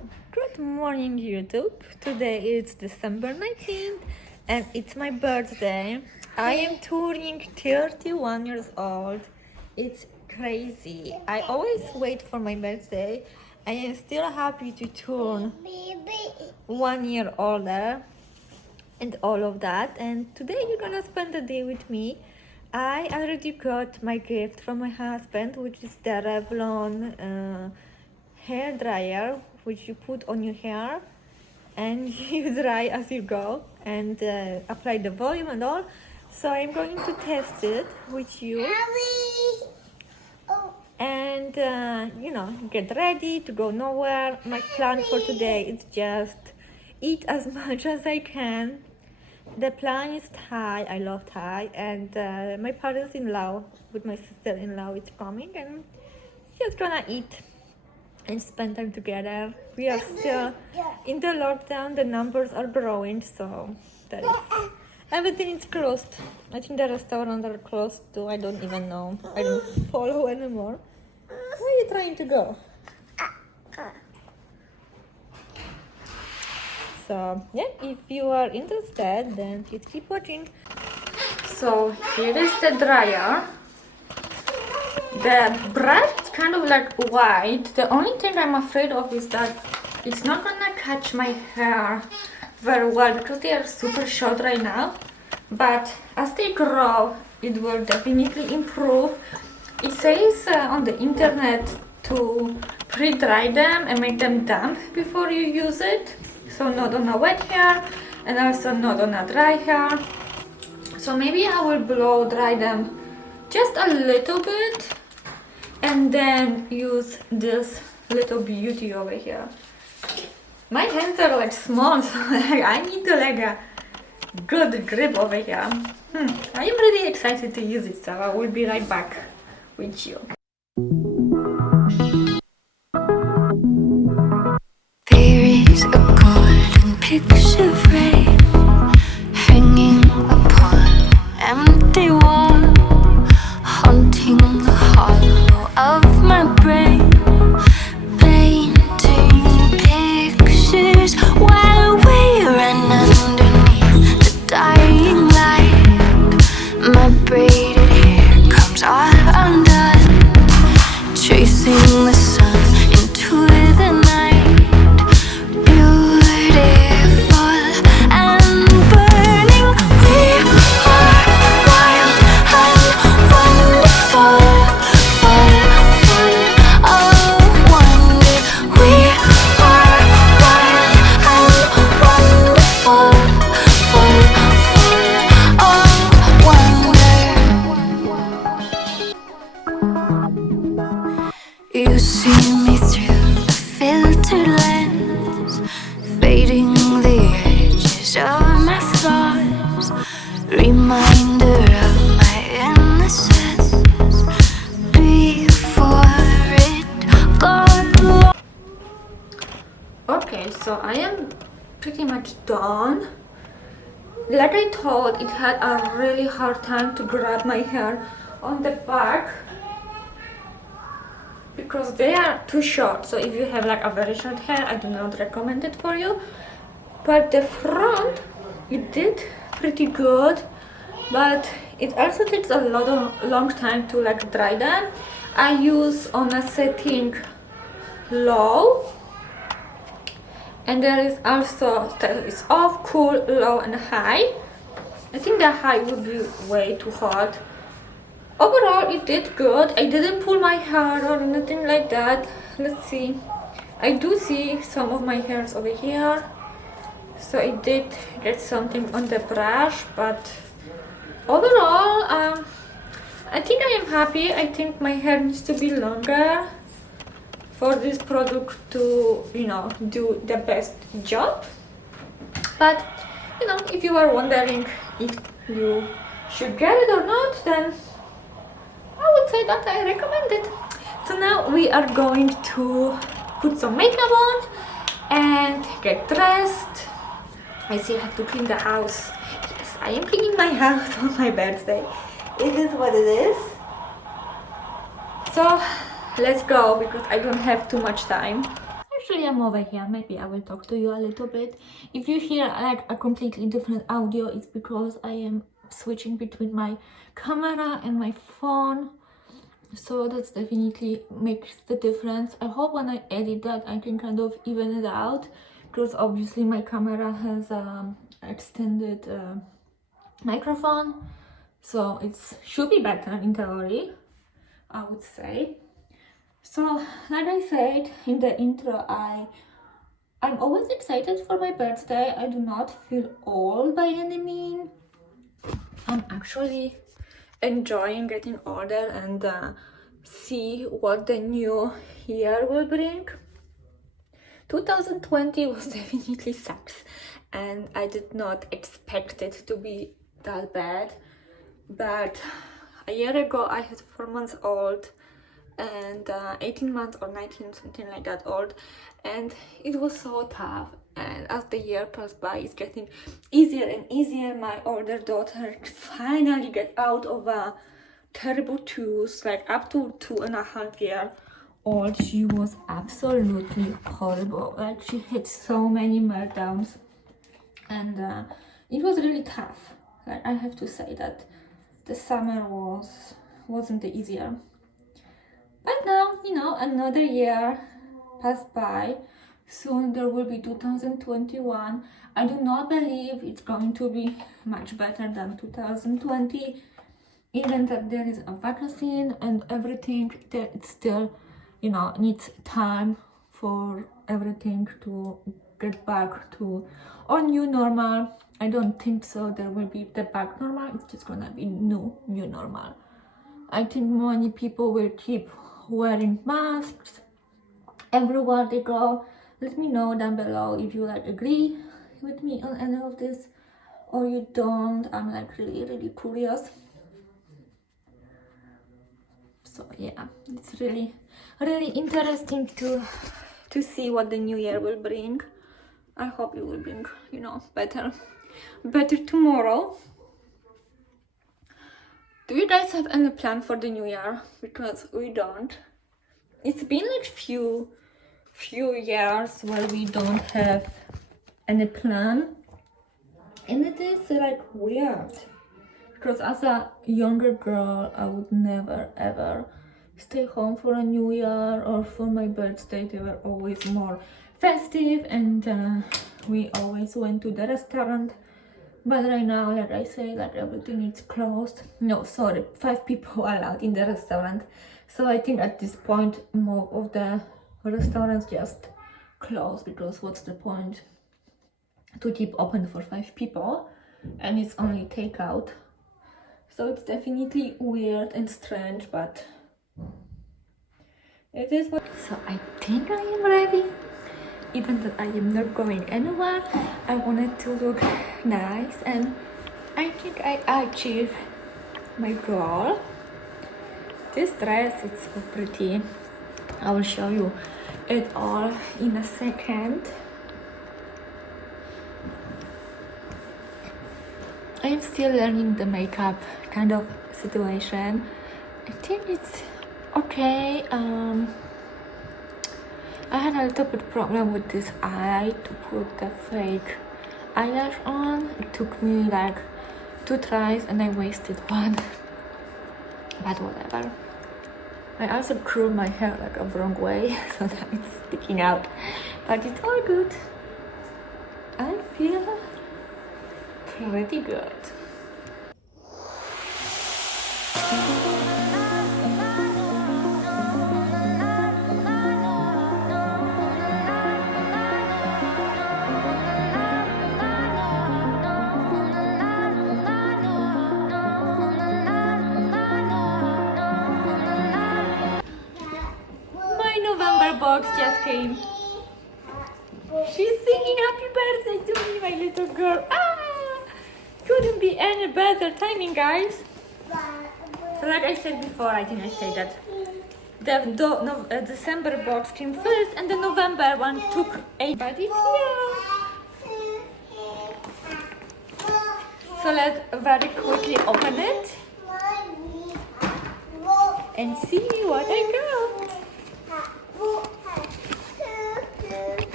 Good morning, YouTube. Today is December 19th and it's my birthday. I am turning 31 years old. It's crazy. I always wait for my birthday. I am still happy to turn 1 year older and all of that. And today you're gonna spend the day with me. I already got my gift from my husband, which is the Revlon hair dryer, which you put on your hair and you dry as you go and apply the volume and all. So I'm going to test it with you and get ready to go nowhere. My plan for today is just eat as much as I can. The plan is Thai. I love Thai, and my parents-in-law with my sister-in-law is coming, and just gonna eat and spend time together. We are still in the lockdown. The numbers are growing, so that is everything is closed. I think the restaurants are closed too. I don't even know. I don't follow anymore. Where are you trying to go? So yeah, if you are interested, then please keep watching. So here is the dryer. The brush is kind of like white. The only thing I'm afraid of is that it's not gonna catch my hair very well because they are super short right now. But as they grow, it will definitely improve. It says on the internet to pre-dry them and make them damp before you use it. So not on a wet hair and also not on a dry hair. So maybe I will blow dry them just a little bit and then use this little beauty over here. My hands are like small, so I need to like a good grip over here. I am really excited to use it, so I will be right back with you. There is a golden picture frame hanging upon empty wall, haunting the hollow of my brain, painting pictures while we run underneath the dying light. My braided hair comes all undone, chasing the sun into the night. You see me through a filtered lens, fading the edges of my flaws, reminder of my innocence before it got lost. Okay, so I am pretty much done. Like I thought, it had a really hard time to grab my hair on the back because they are too short. So if you have like a very short hair, I do not recommend it for you. But the front, it did pretty good, but it also takes a long time to like dry them. I use on a setting low, and there is also it's off, cool, low and high. I think the high would be way too hot. Overall, it did good. I didn't pull my hair or anything like that. Let's see. I do see some of my hairs over here. So I did get something on the brush, but overall, I think I am happy. I think my hair needs to be longer for this product to, do the best job. But, if you are wondering if you should get it or not, then I would say that I recommend it. So now we are going to put some makeup on and get dressed. I see I have to clean the house. Yes, I am cleaning my house on my birthday. It is what it is. So let's go because I don't have too much time. I actually I'm over here. Maybe I will talk to you a little bit. If you hear like a completely different audio, it's because I am switching between my camera and my phone, so that's definitely makes the difference. I hope when I edit that I can kind of even it out, because obviously my camera has extended microphone, so it should be better in theory, I would say. So like I said in the intro, I'm always excited for my birthday. I do not feel old by any means. I'm actually enjoying getting older and see what the new year will bring. 2020 was definitely sucks, and I did not expect it to be that bad. But a year ago I had 4 months old and 18 months or 19, something like that old, and it was so tough. And as the year passed by, it's getting easier and easier. My older daughter finally get out of a terrible twos, like up to 2.5 years old. She was absolutely horrible. Like she had so many meltdowns, and it was really tough. Like I have to say that the summer wasn't the easier. But now, you know, another year passed by. Soon there will be 2021. I do not believe it's going to be much better than 2020. Even that there is a vaccine and everything, that it still, you know, needs time for everything to get back to our new normal. I don't think so there will be the back normal. It's just gonna be new normal. I think many people will keep wearing masks everywhere they go. Let me know down below if you like agree with me on any of this or you don't. I'm like really curious. So yeah, it's really interesting to see what the new year will bring. I hope it will bring, you know, better tomorrow. Do you guys have any plan for the new year? Because we don't. It's been like few years where we don't have any plan, and it is like weird, because as a younger girl I would never ever stay home for a new year or for my birthday. They were always more festive, and we always went to the restaurant. But right now, like I say, like everything is closed. No, sorry, 5 people allowed in the restaurant. So I think at this point, more of the restaurants just closed, because what's the point to keep open for 5 people and it's only takeout. So it's definitely weird and strange, but it is what. So I think I am ready. Even though I am not going anywhere, I wanted to look nice, and I think I achieved my goal. This dress is so pretty. I will show you it all in a second. I am still learning the makeup kind of situation. I think it's okay. I had a little bit problem with this eye to put the fake eyelash on. It took me like 2 tries and I wasted 1. But whatever. I also grew my hair like a wrong way, so that it's sticking out. But it's all good. I feel pretty good. Box just came. She's singing happy birthday to me, my little girl. Couldn't be any better timing, guys. So like I said before, I think I said that the December box came first and the November one took 8, but it's here. So let's very quickly open it and see what I got.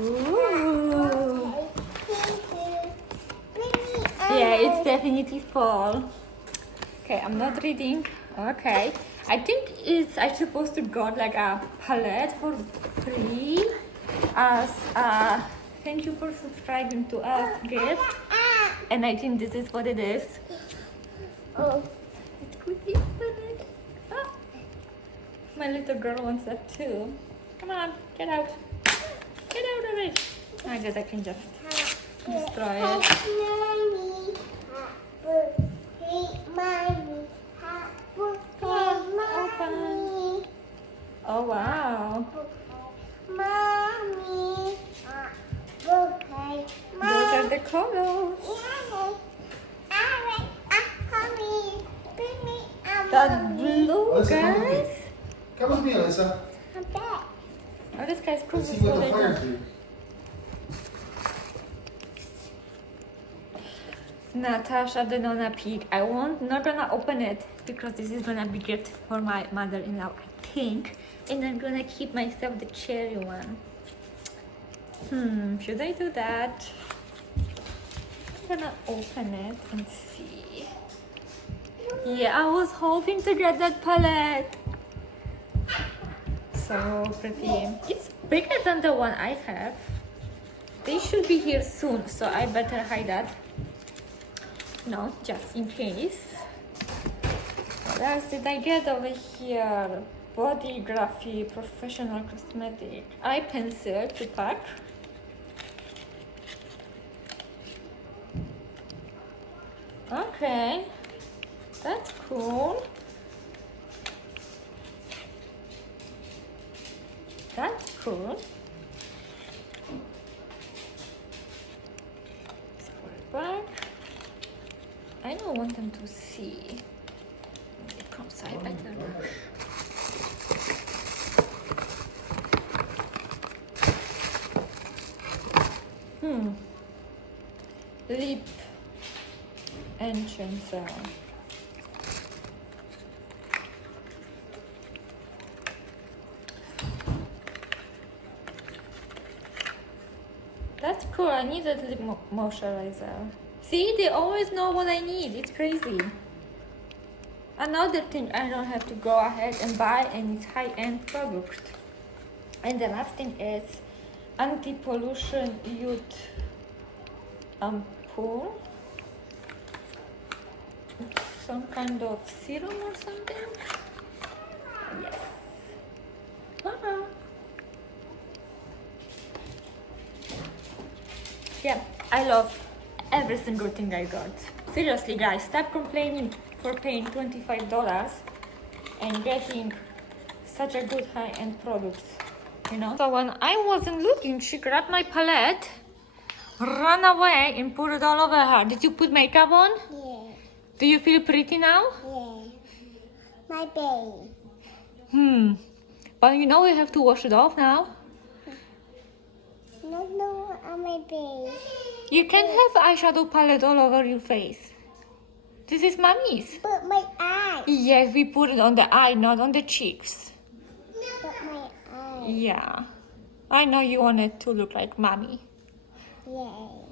Ooh. Yeah, it's definitely fall. Okay, I'm not reading. Okay, I think I'm supposed to got like a palette for free as a thank you for subscribing to us gift. And I think this is what it is. Oh, it's quickly opening. Ah. My little girl wants that too. Come on, get out. Get out of it. I guess I can just destroy it. Open. Oh wow. Those are the colors. That blue, Alyssa, come with me. guys. Come with me, Alyssa. Oh, this guy's cool. Let's see what the fire do. Natasha Denona Pig. Not gonna open it because this is gonna be gift for my mother-in-law, I think. And I'm gonna keep myself the cherry one. Should I do that? I'm gonna open it and see. Yeah, I was hoping to get that palette. So pretty. It's bigger than the one I have. They should be here soon, so I better hide that. No, just in case. What else did I get over here? Bodygraphy, professional cosmetic, eye pencil to pack. Okay, that's cool. That's cool. Let's put it back. I don't want them to see. It comes I better. Lip enhancer. That's cool. I need that lip moisturizer. See, they always know what I need. It's crazy. Another thing I don't have to go ahead and buy, and it's high-end product. And the last thing is anti-pollution youth ampoule. It's some kind of serum or something. Yes. Yeah, I love every single thing I got. Seriously, guys, stop complaining for paying $25 and getting such a good high-end product, you know? So when I wasn't looking, she grabbed my palette, ran away and put it all over her. Did you put makeup on? Yeah. Do you feel pretty now? Yeah. My baby. But you know we have to wash it off now. No, on my baby. You can have eyeshadow palette all over your face. This is mommy's. But my eye. Yes, we put it on the eye, not on the cheeks. But my eye. Yeah. I know you want it to look like mommy. Yay.